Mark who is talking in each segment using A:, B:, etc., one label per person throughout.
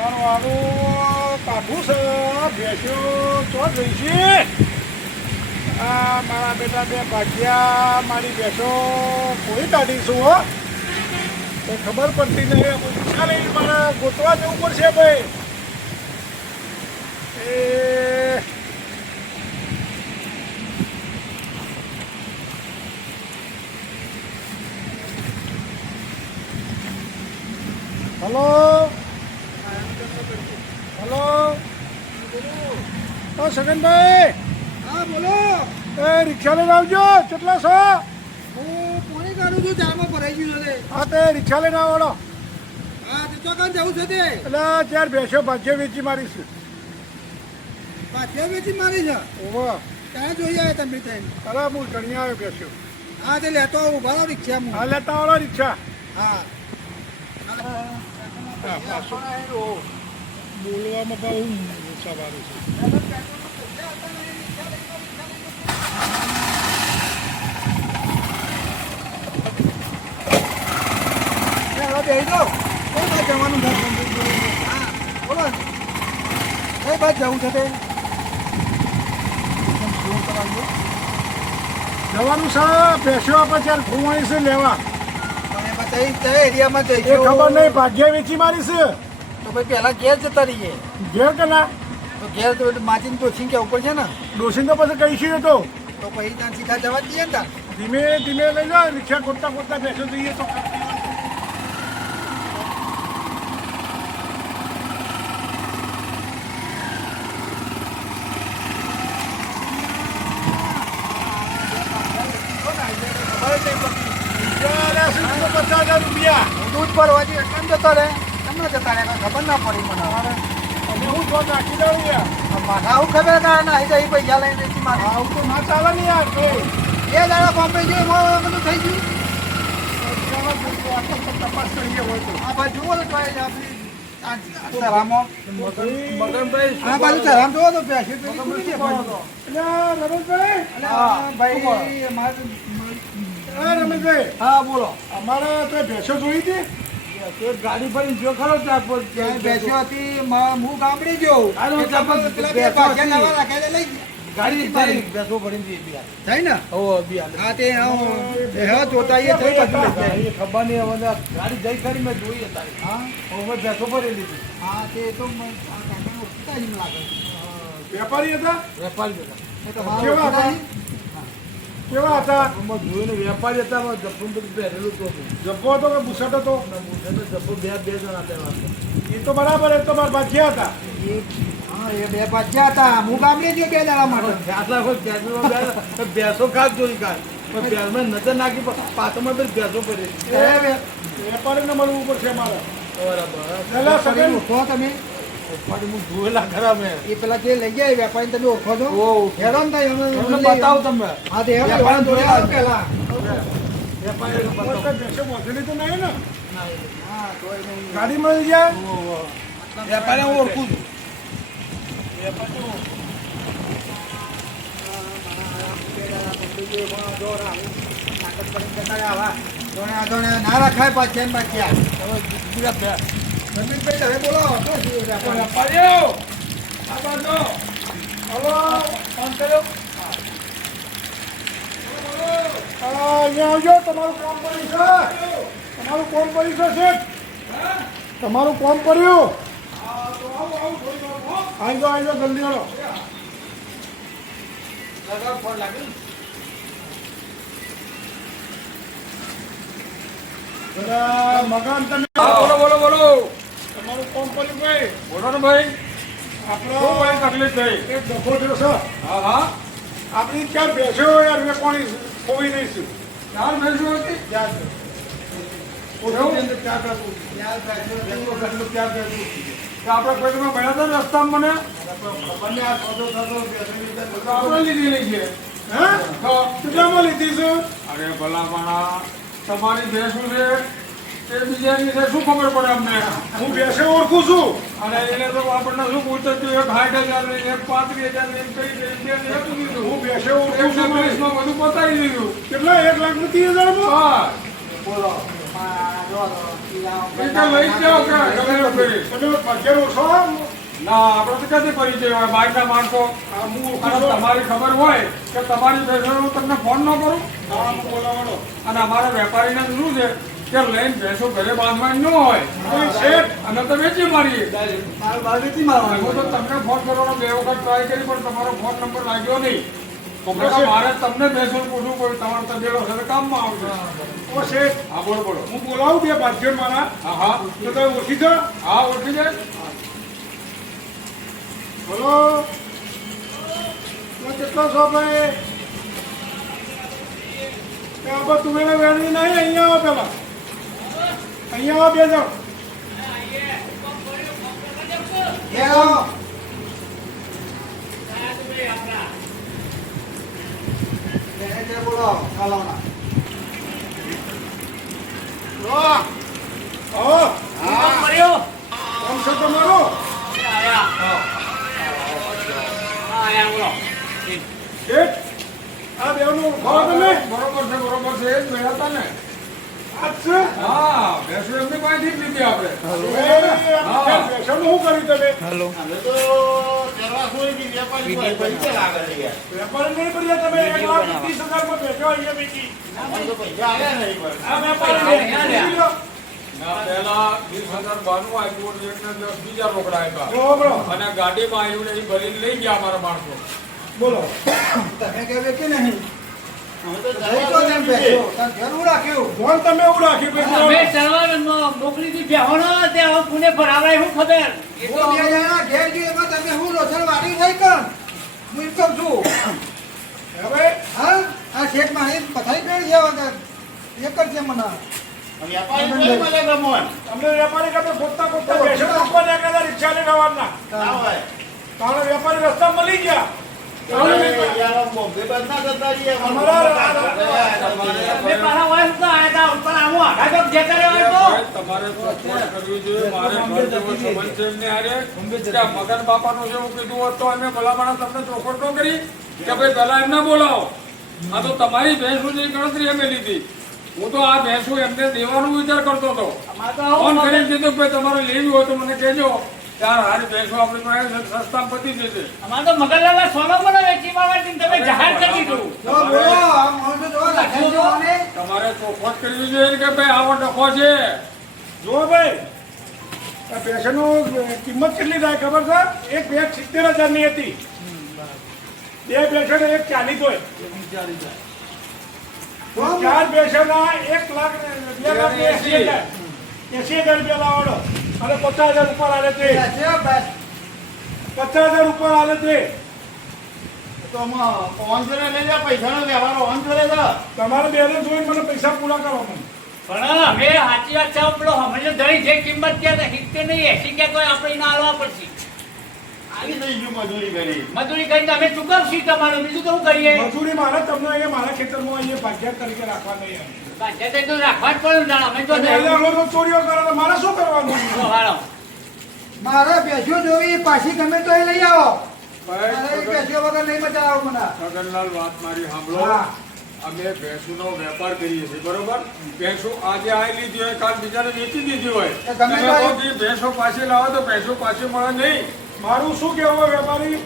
A: મારું કાઢું છે ભેંસ્યો ચો જઈશી આ મારા બેટા બે ભાગ્યા મારી ભેંસો કોઈ કાઢીશું હો તો ખબર પડતી નહીં રિક્ષા લઈને મારે ગોતવા જવું પડશે ભાઈ એ હલો હલો. હા સગનભાઈ.
B: હા બોલો.
A: એ રિક્ષા લઈને આવજો. કેટલા છો?
B: હું પોણી કાઢું છું ચારમાં ભરાઈ ગયું છે.
A: હા તે રિક્ષા લઈને આવડો
B: હા તો ચોકાન જવું છે તે.
A: એટલે ચાર ભેંસો ભાજ્ય વેચી મારીશું.
B: ભાજ્ય વેચી મારી છે?
A: ઓવા
B: ક્યાં જોઈ આવ્યા તમે ત્યાં
A: અરે હું ગણી આવ્યો ભેંસો.
B: હા તે લેતો આવું ઊભા રિક્ષા
A: હા લેતા આવડો રિક્ષા.
B: હા.
A: બોલવામાં બહુ સવારે છે
B: જવાનું છે? હા બોલો. કઈ બાદ જવું છે તે?
A: જવાનું છે. ભેંસો આપણે ચાર ઘુમાણી છે લેવા ખબર નહીં ભાગ્ય વેચી મારી છે
B: તો ભાઈ પહેલા ઘેર જતા રહીએ.
A: ઘેર કે ના
B: તો ઘેર તો એટલે તો છીંકે ઉપર છે ને.
A: ડોસીને તો પછી કહીશું તો.
B: તો પછી ત્યાં સીધા જવા દઈએ ને
A: ધીમે ધીમે લઈ લો રિક્ષા ખોટતા ખોટતા બેસો જઈએ તો. પચાસ હજાર રૂપિયા.
B: દૂધ પર વાજી કેમ જતો રહે. કેમ ના જતા રહ્યા ખબર ના પડી મને.
A: અમે હું જો નાખી દઉં યાર.
B: માથા આવું ખબર ના ના આવી જાય પૈસા લઈને વેચી મારે.
A: આવું તો ના ચાલે ને યાર તો
B: બે દાડા બોમ્બે જઈએ બધું થઈ ગયું.
A: તપાસ કરીએ હોય તો.
B: આ ભાઈ જુઓ તો આપણી
A: રમેશભાઈ.
B: હા બોલો.
A: અમારે તો ભેંસો જોઈ હતી.
C: ગાડી ભરી જો ખરો ત્યાં
B: ત્યાં બેસ્યો હતી હું ગામડે ગયો
C: હાલો,
B: એટલે
C: ત્યાં
B: પેલા
C: બેસો
B: બે પાછા
C: હતી.
B: નવા રાખેલા લઈ ગયા.
C: ગાડી બેસો ભરીને
B: થાય ને?
C: હો બિહાર
B: હા તે હું જોતા એ થઈ બધું લઈ જાય.
C: એ ખબર નહીં હવે ગાડી જઈ ખરી મેં જોઈ તારી
B: હા?
C: હવે બેસો ભરી લીધી.
B: હા તે તો
A: વેપારી હતા?
C: વેપારી હતા.
A: કેવા હતા?
B: જ.
A: કેવા હતા?
C: જોઈને વેપારી હતા જપ્પું બધું પહેરેલું તો હતું
A: જબ્બો હતો કે બુસટ હતો?
C: અને જપ્પો બે બે જણા હતા.
A: એ તો બરાબર એ તો મારા બાજ્યા હતા.
B: હા એ બે પાછા હતા. હું ગામડે ગયો બે દાડા માટે.
C: ભેંસો બેસો ખાસ જોઈ ખાસ પણ ભેંસમાં નજર નાખી પાછળમાં તો ભેંસો પડી.
A: વેપારીને મળવું પડશે મારે.
C: બરાબર.
B: તમે.
C: વેપારી હું જોયેલા ખરા મેં.
B: એ પેલા જે લઈ ગયા વેપારી તમે ઓળખો છો? હેરાન થાય એમને
C: બતાવો તમે
B: હા તે હેરાન
C: વેપારી
B: જોડે
C: જોયા.
B: આવો પેલા?
C: વેપારીને બતાવો.
A: મોટા ભેંસો મોઢેલી તો નહીં ને?
B: હા તોય નહીં.
A: ગાડી મળી જાય?
C: વેપારી હું ઓળખું છું.
B: ના રખાય પાછા પાછા. રમીનભાઈ હવે બોલો?
A: વેપારીઓ આ બાજુ હલો ફોન કર્યો અહીંયા આવજો તમારું કોમ પડ્યું છે તમારું કોમ પડ્યું છે તમારું કોમ પડ્યું આવી જાઓ આવી જાઓ મકાન તમે
C: બોલો બોલો બોલો
A: તમારું કોમ પડ્યું ભાઈ.
C: બોલો ને ભાઈ.
A: આપણો
C: ભાઈ તકલીફ થઈ.
A: એક ડખો થયો છે.
C: હા હા.
A: આપણી ક્યાં બેસ્યો યાર મેં કોણી કોઈ નહીં છું.
C: ચાર ભેંસો હતી?
A: યાદ
C: આપણે કોઈકમાં મળ્યા હતા ને રસ્તામાં મને? નહીં આ સોદો થતો આપણે લીધી છે
A: હે?
C: તો
A: કેટલામાં લીધી છે?
C: અરે ભલામાણા તમારી ભેંસું છે. છે શું ખબર પડે અમને?
A: હું બેસે ઓળખું છું.
C: અને એને તો આપણને શું પૂછતું એક સાઠ હજાર ને એક પાંત્રીસ હજાર ને કઈ કીધું.
A: હું બેસે ઓળખું છું
C: ચોત્રીસમાં બધું પતાવી દીધું.
A: કેટલા? એક લાખ ને ત્રીસ હજારમાં
C: હા. બોલો. તમારી ખબર હોય કે તમારી ભેંસો હું તમને ફોન ન કરું? અને અમારા વેપારીને શું છે? કે લઈને ભેંસો ઘરે બાંધવાની ન હોય.
A: શેઠ
C: અમે તો વેચી મારીએ. હું તો તમને ફોન કરવાનો બે વખત ટ્રાય કરી પણ તમારો ફોન નંબર લાગ્યો નહીં. મારે તમને ભેંસો પૂછવું પડ્યું તમારે તબેલો છે કામમાં આવશે
A: ઓ શેઠ
C: હા બોલો બોલો.
A: હું બોલાવું બે ભાગ્યો મારા.
C: હા હા.
A: તો તમે ઓળખી છો
C: હા ઓળખી જાય
A: બોલો. કેટલો છો ભાઈ? એ આ બધું તુવેરો વેણવી નહીં અહીંયા આવો પેલા અહીંયા આવો બે.
B: આવો
A: કોણ છો આ બેવનું ઓળખાવો તમે
C: બરોબર છે બરોબર છે એ જ મેળવતા ને હા ભેંસો એમની પાસેથી જ લીધી આપણે.
A: એ, આ બેસવાનું શું કર્યું તમે?
D: અમે તો કરવા કોઈ બી વેપારી હોય, પૈસા લાગે છે યાર.
A: વેપારી નહીં કર્યા તમે એક લાખ ત્રીસ હજારમાં બેઠો અહીંયા બેઠી
D: અમને તો પૈસા આલ્યા નહીં પણ.
A: આ વેપારી નહીં
C: ના પહેલા વીસ હજાર બાનું આપ્યું અને એકને દસ બીજા રોકડા આપ્યા.
A: બોલો.
C: અને ગાડીમાં આવ્યું ને એ ભરીને લઈ ગયા અમારા માણસો.
A: બોલો.
B: તમે કે વેચી નહીં.
D: અમે તો
B: લઈ તો
E: હવે પુણે ભરાવાય શું ખબર? એ તો
B: બે જણા ઘેર ગયો એમાં તમે હું વાળી એમ છું.
A: હવે?
B: હા? આ શેઠ મારી પથારી ફેર છે વગર. એક જ છે મને.
D: વેપારી મળે ગમોન.
A: તમને વેપારી બેસો. ઉપર નીકળ્યા રિક્ષા
D: ના.
A: તારે વેપારી રસ્તા મળી ગયા.
C: મગન બાપા નું એવું કીધું હોત અમે ભલામણા તમને ચોખવટ ન કરી કે ભાઈ પેલા એમને બોલાવો આ તો તમારી ભેંસુ ની ગણતરી અમે લીધી હું તો આ ભેંસુ એમને દેવાનું વિચાર કરતો હતો ફોન કરીને કીધું તમારે લેવી હોય તો મને કહેજો યાર હારી ભેંસો આપણી પાસે સસ્તા પતી જશે.
E: અમારે તો મગનલાલના સોનો મને વેચી મારવા તમે જાહેર કરી દીધું.
B: જો બોલો, આ માણસો જોવા લાગ્યા છે મને.
C: તમારે ચોખવટ કરવી જોઈએ કે ભાઈ આવો ડખો છે?
A: જો ભાઈ આ ભેંસનું કિંમત કેટલી થાય ખબર છે? એક ભેંસ સિત્તેર હજારની હતી. બે ભેંસો એક ચાલીસ હોય. ચાર ભેંસોના એક લાખ બે લાખ એસી હજાર. એસી હજાર રૂપિયા લાવવાનો અને પચાસ હજાર ઉપર તે
B: છે. બસ.
A: પચાસ હજાર ઉપર આલે તે
D: તો આમાં ઓન જોડે લઈ જા, પૈસાનો વ્યવહાર ઓન જોડે છે.
A: તમારે બેલેન્સ હોય મને પૈસા પૂરા કરો
E: પણ અમે સાચી વાત છે પેલો હમણાં ધરી જે કિંમત કે સિત્તેર નહીં એસી કે કોઈ આપણે ના આવવા પડશે.
D: આવી મજૂરી કરી.
E: મજૂરી કરીને અમે ચૂકવશું તમારું બીજું તો શું કરીએ
A: મજૂરી મારે તમને અહીંયા મારા ખેતરમાં અહીંયા ભાગ્યા તરીકે રાખવા નહીં આવે.
E: બાધ્યતા રાખવા જ પડે ને અમે તો
A: તમે અહીંયા
E: નહીં.
A: રોજ રોજ ચોરીઓ કરો તો મારે શું કરવાનું
E: હાલો.
B: મારે બેસ્યો જોવી પાછી ગમે તો એ લઈ આવો મારે એ
C: ભાઈ
B: બેસ્યો વગર નહીં બચાવો મને
C: મગનલાલ વાત મારી સાંભળો
B: હા.
C: અમે ભેંસુનો વેપાર કરીએ છીએ બરોબર ભેંસો આજે આવી લીધી હોય કાલ બીજાને વેચી દીધી હોય તમે ભેંસો પાછી લાવો તો ભેંસો પાછી મળે નહીં
A: મારું શું કહેવું વેપારી?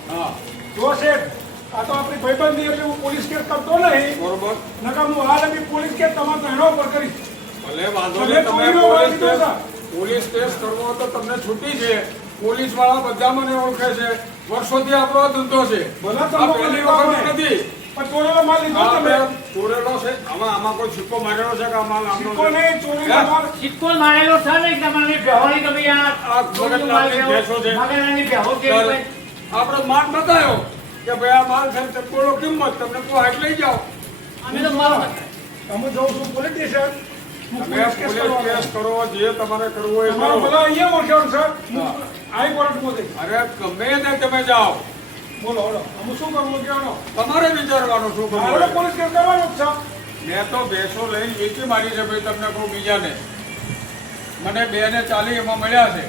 A: જો શેઠ આ તો આપણી ભાઈબંધી એટલે હું પોલીસ કેસ કરતો નહીં.
C: બરોબર.
A: નકર હું હાલ બી પોલીસ કેસ તમારો બહેનો પર કરીશ.
C: ભલે વાંધો નહીં તમે પોલીસ કેસ પોલીસ કેસ કરવો તો તમને છૂટી છે. પોલીસવાળા બધા મને ઓળખે છે. વર્ષોથી આપણો ધંધો છે.
A: ભલે
C: તમને
A: તમે
C: પહેલી વખત નથી.
A: પણ માલ લીધો તમે.
C: ચોરેલો છે. આમાં આમાં કોઈ સિક્કો મારેલો છે કે આ માલ
A: સિક્કો
C: છે?
A: નહીં ચોરીનો માલ.
E: સિક્કો મારેલો છે ને તમારી આ
C: ભેંસો છે.
E: છે
C: માલ બતાવ્યો કે ભાઈ આ માલ છે કિંમત તમને કોઈ હાથ લઈ જાઓ.
E: અમે તો માલ
A: અમે જઉં છું પોલીસ સ્ટેશન
C: તમે
A: પોલીસ કેસ
C: પોલીસ
A: કરવાનો.
C: કેસ કરો જે તમારે કરવું હોય એ કરો.
A: બધા અહીંયા ઓળખ્યો સર હું.
C: હા.
A: હાઈકોર્ટમાં
C: અરે ગમે ને તમે જાઓ.
A: બોલો બોલો. અમે શું કરવું કહેવાનો?
C: તમારે વિચારવાનું શું કરવું
A: પોલીસ કેસ કરવાનો છે.
C: મેં તો ભેંસો લઈને વેચી મારી છે ભાઈ તમને કહું બીજાને. મને બે ને ચાલી એમાં મળ્યા છે.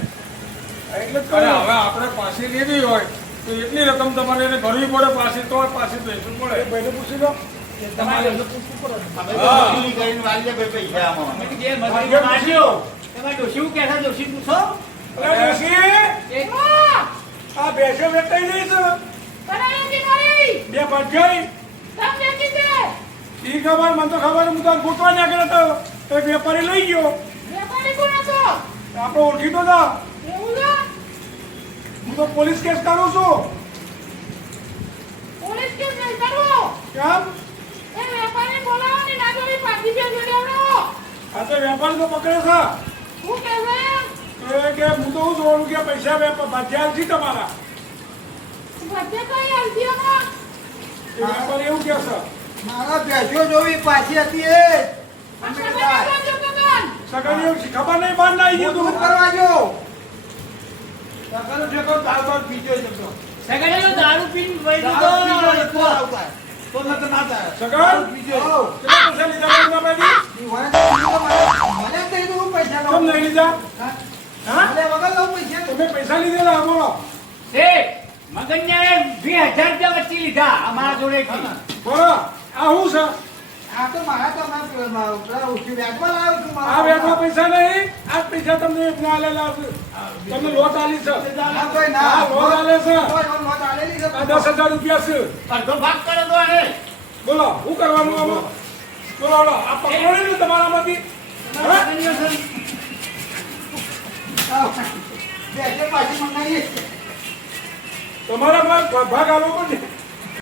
A: એટલે.
C: હવે આપણે પાછી લીધી હોય તો એટલી રકમ તમારે એને ભરવી પડે પાછી તો પાછી ભેંસો પડે
A: એ ભાઈને પૂછી લો.
E: તમારે શું કહેતા ડોશી પૂછો
A: આ બેસો વેચાઈ ગઈ બે ભાગ્યાઈ ઈ ખબર મને તો ખબર હું તો ગોતવા નીકળ્યો તો એ વેપારી લઈ ગયો. આપણે ઓળખીતો હતો હું તો પોલીસ કેસ કરું છું. કેમ? આ તો વેપારી તો પકડે છે. એ કે હું તો હું જોવાનું કે પૈસા વેપાર ભાજ્યા છે તમારા. એ વેપારી કે
B: મારા ભેંસો જોવી પાછી હતી એ. તમે કહેતા,
A: સગાઈ એવું છે. ખબર નહીં? બાર ના આવી ગયું
B: કરવા જો
D: કાકાનો ઠેકો દાળ પીજો જ હતો.
E: દારૂ પીને વળી
D: દાળ
E: તો.
D: હતો તો ના થાય.
A: સગન?
D: પીજો. જ.
B: હોવ.
A: કેટલા પૈસા લીધા
B: મને- કહી દઉં.
A: લીધા હા
B: વગર લઉં પૈસા?
A: તમે પૈસા લીધેલા બોલો.
E: મગનને બે હજાર રૂપિયા વચ્ચે લીધા અમારા જોડે
A: બોલો આ શું છે
B: આ તો મારા તો ના પેલા પેલા ઉઠી વ્યાજમાં લાવ્યો છું
A: આ વ્યાજમાં પૈસા નહીં આ પૈસા તમને ના આલેલા તમને લોટ આલી છે
B: તોય ના.
A: આ લોટ આલે છે
B: લોટ આલેલી છે.
A: દસ હજાર રૂપિયા છે
E: અડધો ભાગ કરે તો આને
A: બોલો શું કરવાનું આમાં બોલો બોલો આ પકડો તમારામાંથી હા?
B: હા. ભેંસો પાછી મંગાવીએ.
A: તમારા ભાગ આલો પડશે